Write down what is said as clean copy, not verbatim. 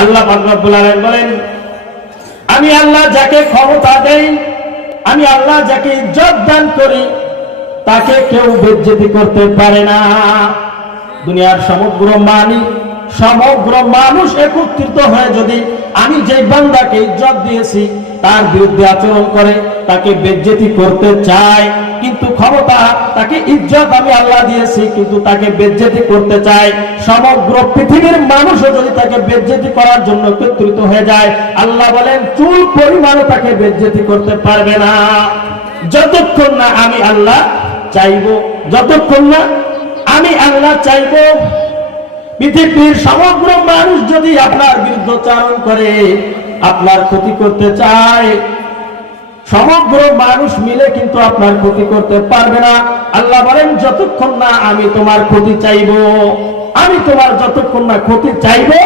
আল্লাহ পাক রব্বুল আলামিন বলেন, আমি আল্লাহ যাকে ক্ষমতা দেই, আমি আল্লাহ যাকে ইজ্জত দান করি, তাকে কেউ বেইজ্জতি করতে পারে না। দুনিয়ার সমগ্র মানুষ একত্রিত হয়ে যদি আমি যে বান্দাকে ইজ্জত দিয়েছি তার বিরুদ্ধে আচরণ করে, তাকে বেইজ্জতি করতে চায়, কিন্তু ক্ষমতা, তাকে ইজ্জত আমি আল্লাহ দিয়েছি কিন্তু তাকে বেইজ্জতি করতে চায়, সমগ্র পৃথিবীর মানুষও যদি তাকে বেইজ্জতি করার জন্য একত্রিত হয়ে যায়, আল্লাহ বলেন চুল পরিমাণও তাকে বেইজ্জতি করতে পারবে না, যতক্ষণ না আমি আল্লাহ চাইবো। যতক্ষণ না আমি আল্লাহ চাইবো। পৃথিবীর সমগ্র মানুষ যদি আপনার বিরুদ্ধাচরণ করে, আপনার ক্ষতি করতে চায়, সমগ্র মানুষ মিলে কিন্তু আপনার ক্ষতি করতে পারবে না। আল্লাহ বলেন যতক্ষণ না আমি তোমার ক্ষতি চাইবো, আমি তোমার যতক্ষণ না ক্ষতি চাইবো